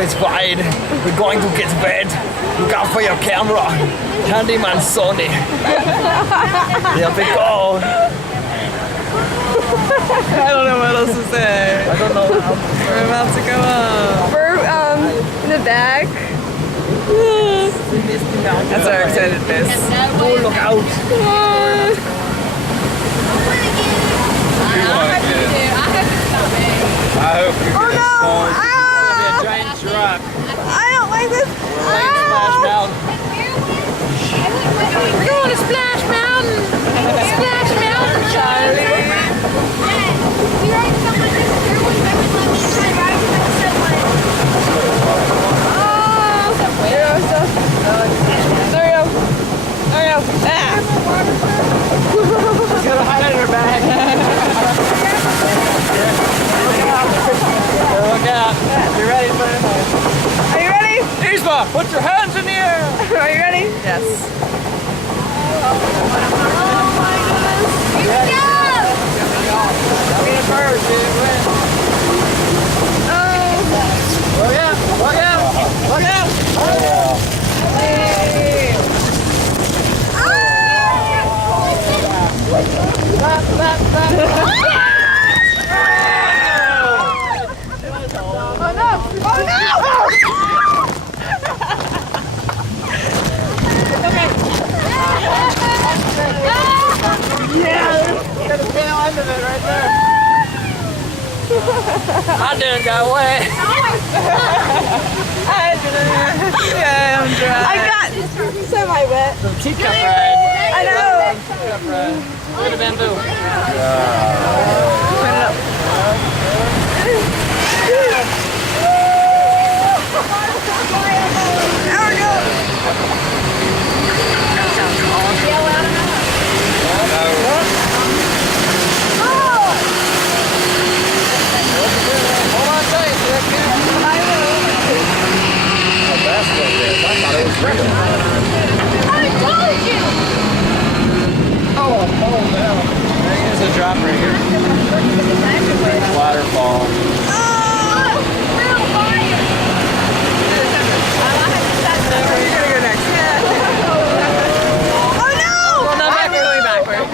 is fine. We're going to get bed. Look out for your camera. Handyman Sony. Here we go. I don't know what else to say. I don't know. We're about to go up. We're in the back. That's our excited face. Oh, look out. I hope you Oh no! A giant giraffe. I don't like this. Splash Mountain. We're going to Splash Mountain. Splash Mountain, Charlie. Put your hands in the air! Are you ready? Yes. Oh my goodness. Here we go! Look out! Look out! Look out! Oh no! Oh no! Got the tail end of it right there. I didn't got wet. Yeah, I'm dry. I got semi-wet. Teacup ride. I know. Teacup ride. Look at the bamboo. Put it up. There we go. Hold on tight. There's a drop right here. Waterfall. Well, not back, we're going backward.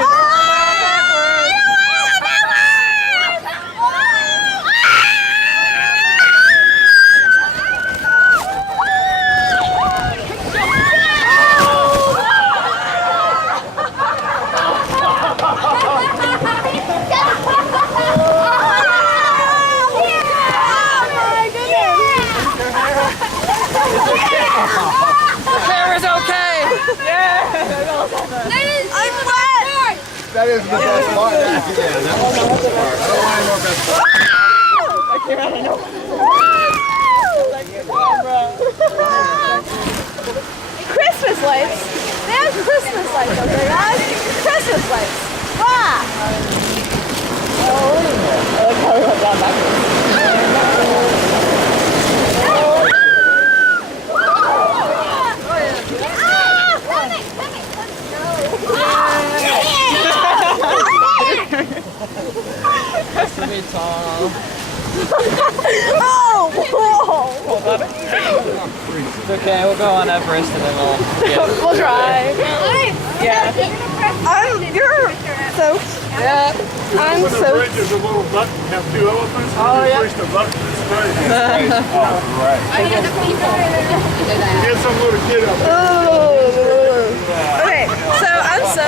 That is the best part. Yeah, that was the best part. I don't want any more best part. Christmas lights. There's Christmas lights up there, guys. Christmas lights. Wow. To be tall. Oh! Whoa. It's okay, we'll go on Everest and then we'll We'll try. Yeah. You're soaked. Yeah. I'm On the soaked. bridge, there's a little button, have two elephants. Oh, yeah. Push the button, it's great. Oh, right. Get some little kid up there. Okay, so I'm soaked.